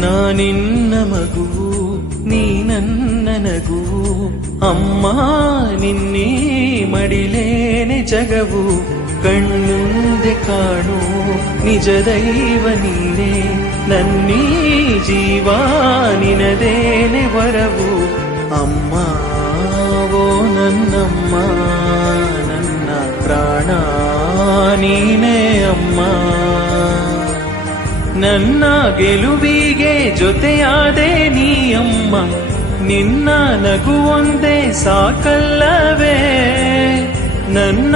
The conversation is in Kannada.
ನಾನಿನ್ನ ಮಗುವು ನೀ ನನ್ನ ನಗುವು ಅಮ್ಮ ನಿನ್ನೀ ಮಡಿಲೇನೆ ಜಗವು ಕಣ್ಣುಂದೆ ಕಾಣು ನಿಜ ದೈವ ನೀನೇ ನನ್ನೀ ಜೀವ ನಿನದೇನೆ ವರವು ಅಮ್ಮ ಓ ನನ್ನಮ್ಮ ನನ್ನ ಪ್ರಾಣ ನೀನೇ ಅಮ್ಮ ನನ್ನ ಗೆಲುವಿಗೆ ಜೊತೆಯಾದೆ ನೀ ಅಮ್ಮ ನಿನ್ನ ನಗು ಒಂದೇ ಸಾಕಲ್ಲವೇ ನನ್ನ